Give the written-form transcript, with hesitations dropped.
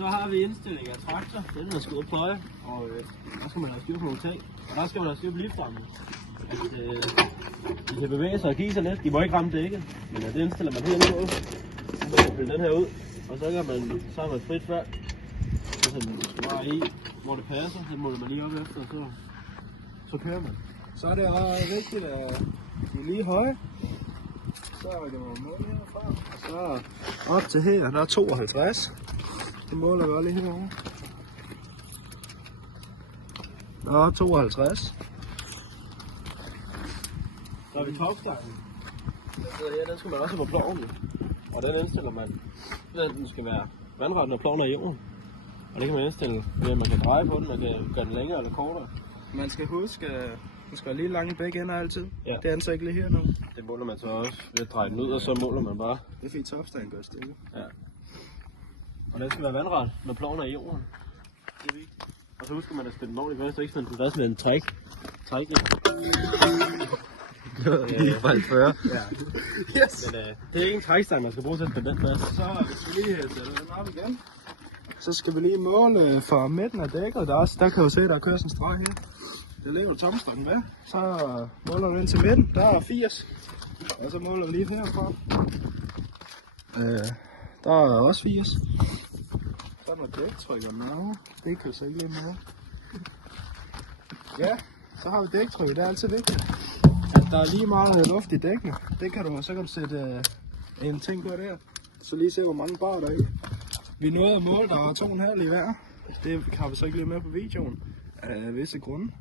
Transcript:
Så har vi indstilling af traktor, den der skal ud og pløje, og der skal man have styr på nogle ting. Og der skal man have styr på liftrammen. De kan bevæge sig og give sig lidt, de må ikke ramme dækket, men det indstiller man helt på. Så må man pille den her ud, og så har man frit fald. Så sætter man bare i, hvor det passer, så måler man lige op efter, og så kører man. Så er det også vigtigt, at de er lige høje. Så er det mål herfra, og så op til her, der er 52. Det måler vi også lige herovre. Der er 52. Så har vi topstangen. Den sidder her, den skal man også have på ploven. Og den indstiller man, at den skal være vandret, når ploven er i jorden. Og det kan man indstille ved, at man kan dreje på den, og kan gøre den længere eller kortere. Man skal huske, at den skal være lige lang i begge ender altid. Ja. Det er altså ikke lige her nu. Det måler man så også ved at dreje den ud, og så måler man bare. Det er fordi topstangen gør stille. Ja. Og den skal være vandret, når ploven er i jorden. Det er vigtigt. Og så husker man at spænde den ordentligt fast, og ikke spænde den fast med en trækning. Det var lige faldt før. Ja. Yes. Men det er ikke en trækstang, man skal bruge til at spænde den fast. Så hvis vi lige sætter den op igen, så skal vi lige måle for midten af dækket. Der kan du se, der kører sådan en streg her. Det ligger tomstangen med. Så måler du ind til midten. Der er 80. Og så måler vi lige herfra. Der er også 80. Så er der dæktryk og mave. Det kan du se lige med. Ja, så har vi dæktrykket. Det er altid vigtigt, at der er lige meget luft i dækkene. Så kan du sætte en ting på der. Så lige se, hvor mange bar der er i. Vi nåede at måle, der var 2,5 i hver. Det har vi så ikke lige med på videoen af visse grunde.